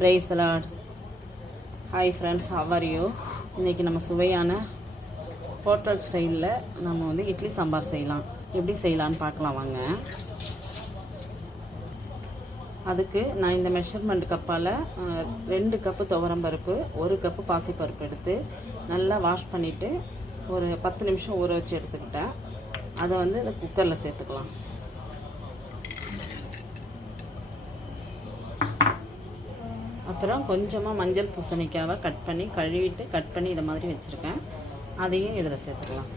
Praise the Lord. Hi friends, how are you? இன்றைக்கி நம்ம சுவையான ஹோட்டல் ஸ்டைலில் நம்ம வந்து இட்லி சாம்பார் செய்யலாம். எப்படி செய்யலான்னு பார்க்கலாம் வாங்க. அதுக்கு நான் இந்த மெஷர்மெண்ட் கப்பால் 2 கப்பு துவரம்பருப்பு, 1 கப்பு பாசிப்பருப்பு எடுத்து நல்லா வாஷ் பண்ணிவிட்டு ஒரு 10 நிமிஷம் ஊற வச்சு எடுத்துக்கிட்டேன். அதை வந்து இந்த குக்கரில் சேர்த்துக்கலாம். அப்புறம் கொஞ்சமாக மஞ்சள் பூசணிக்காவை கட் பண்ணி கழுவிட்டு கட் பண்ணி இதை மாதிரி வச்சுருக்கேன். அதையும் இதில் சேர்த்துக்கலாம்.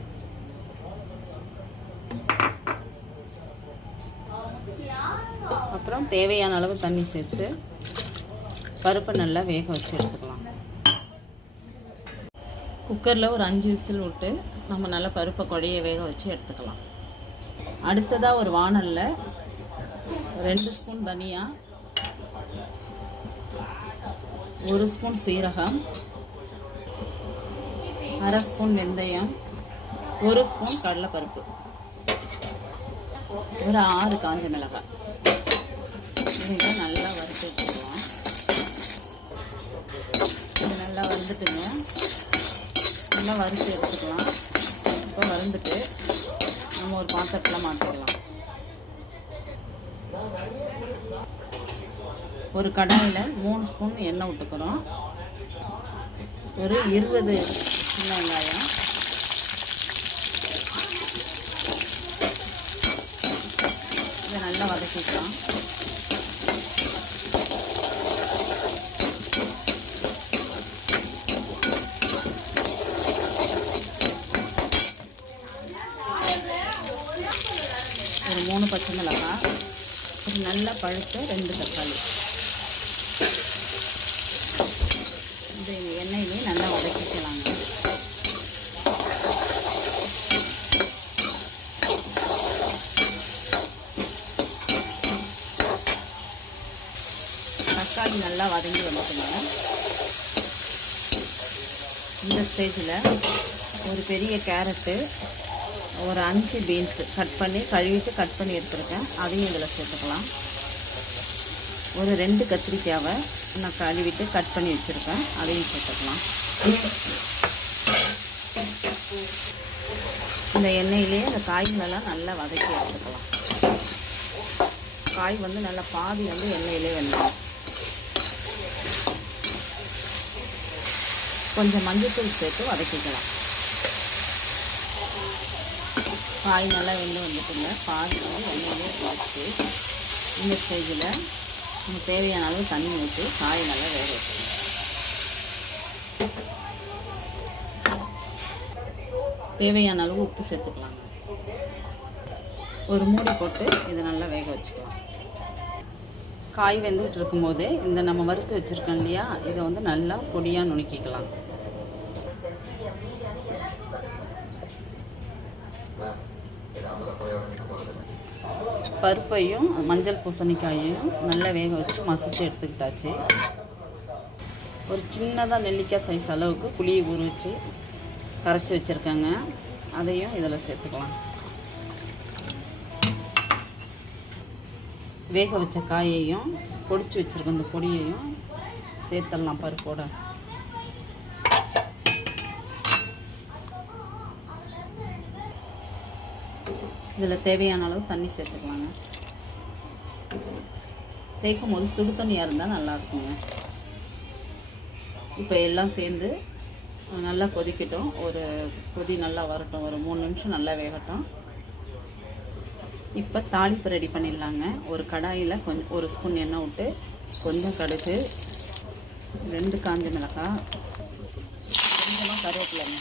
அப்புறம் தேவையான அளவு தண்ணி சேர்த்து பருப்பை நல்லா வேக வச்சு எடுத்துக்கலாம். குக்கரில் ஒரு 5 விசில் விட்டு நம்ம நல்லா பருப்பை குழைய வேக வச்சு எடுத்துக்கலாம். அடுத்ததாக ஒரு வாணலில் 2 ஸ்பூன் தனியா, 1 ஸ்பூன் சீரகம், 1/2 ஸ்பூன் வெந்தயம், 1 ஸ்பூன் கடலைப்பருப்பு, ஒரு 6 காஞ்ச மிளகாய். இதை நல்லா வறுத்து வச்சுக்கலாம். இது நல்லா வறுத்துட்டுங்க, நல்லா வறுத்து எடுத்துக்கலாம். இப்போ வறுந்துட்டு நம்ம ஒரு பாத்திரத்தில் மாற்றிக்கலாம். ஒரு கடாயில் 3 ஸ்பூன் எண்ணெய் விட்டுக்கிறோம். ஒரு 20 சின்ன வெங்காயம், இதை நல்லா வதக்கிக்கலாம். ஒரு 3 பச்சை மிளகாய், ஒரு நல்லா பழுத்த 2 தக்காளி. இந்த எண்ணெயிலே நல்லா வதக்கிக்கலாங்க. தக்காளி நல்லா வதங்கி வந்துட்டுங்க. இந்த ஸ்டேஜில் ஒரு பெரிய கேரட்டு, ஒரு 5 பீன்ஸு கட் பண்ணி கழுவிட்டு கட் பண்ணி எடுத்துருக்கேன். அதையும் இதில் சேர்த்துக்கலாம். ஒரு 2 கத்திரிக்காவை நான் கழுவிட்டு கட் பண்ணி வச்சுருக்கேன். அதையும் சேர்த்துக்கலாம். இந்த எண்ணெயிலே இந்த காய்களெல்லாம் நல்லா வதக்கி எடுத்துக்கலாம். காய் வந்து நல்லா பாதி வந்து எண்ணெயிலே வெந்துடும். கொஞ்சம் மஞ்சள்தூள் சேர்த்து வதக்கிக்கலாம். காய் நல்லா வெந்து வந்துட்டுங்க. பாதி வந்து எண்ணெயிலே வச்சு இந்த ஸ்டேஜில் நம்ம தேவையான அளவு தண்ணி ஊற்றி காய் நல்லா வேக வைக்கணும். தேவையான அளவு உப்பு சேர்த்துக்கலாங்க. ஒரு மூடி போட்டு இதை நல்லா வேக வச்சுக்கலாம். காய் வெந்துகிட்டு இருக்கும்போது இந்த நம்ம வறுத்து வச்சுருக்கோம் இல்லையா, இதை வந்து நல்லா பொடியாக நுணுக்கிக்கலாம். பருப்பையும் மஞ்சள் பூசணிக்காயையும் நல்லா வேக வச்சு மசிச்சு எடுத்துக்கிட்டாச்சு. ஒரு சின்னதாக நெல்லிக்காய் சைஸ் அளவுக்கு புளியை ஊற வச்சு கரைச்சி வச்சுருக்கேங்க. அதையும் இதில் சேர்த்துக்கலாம். வேக வச்ச காயையும் பொடிச்சு வச்சுருக்க அந்த பொடியையும் சேர்த்துடலாம் பருப்போட. இதில் தேவையான அளவு தண்ணி சேர்த்துக்கலாங்க. சேர்க்கும் போது சுடு தண்ணியாக இருந்தால் நல்லாயிருக்குங்க. இப்போ எல்லாம் சேர்ந்து நல்லா கொதிக்கட்டும். ஒரு கொதி நல்லா வரட்டும். ஒரு 3 நிமிஷம் நல்லா வேகட்டும். இப்போ தாளிப்பு ரெடி பண்ணிடலாங்க. ஒரு கடாயில் கொஞ்சம் 1 ஸ்பூன் எண்ணெய் விட்டு கொஞ்சம் கடுகு, 2 காஞ்ச மிளகாய், கொஞ்சமாக கருவேப்பிலைங்க,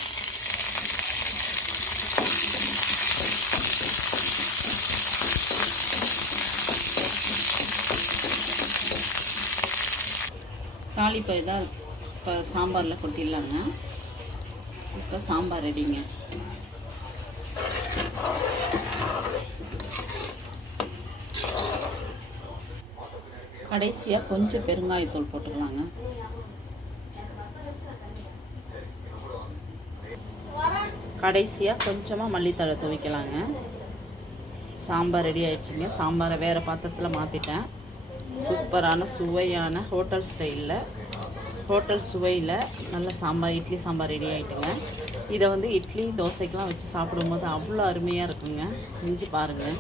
தாளிப்பை இதாக இப்போ சாம்பாரில் கொட்டிடலாங்க. இப்போ சாம்பார் ரெடிங்க. கடைசியாக கொஞ்சம் பெருங்காயத்தூள் போட்டுக்கலாங்க. கடைசியாக கொஞ்சமாக மல்லித்தழை துவைக்கலாங்க. சாம்பார் ரெடி ஆயிடுச்சுங்க. சாம்பாரை வேறு பாத்திரத்தில் மாற்றிட்டேன். சூப்பரான சுவையான ஹோட்டல் ஸ்டைலில், ஹோட்டல் சுவையில் நல்ல சாம்பார், இட்லி சாம்பார் ரெடி ஆகிட்டுங்க. இதை வந்து இட்லி தோசைக்கெலாம் வச்சு சாப்பிடும்போது அவ்வளோ அருமையாக இருக்குங்க. செஞ்சு பாருங்கள்.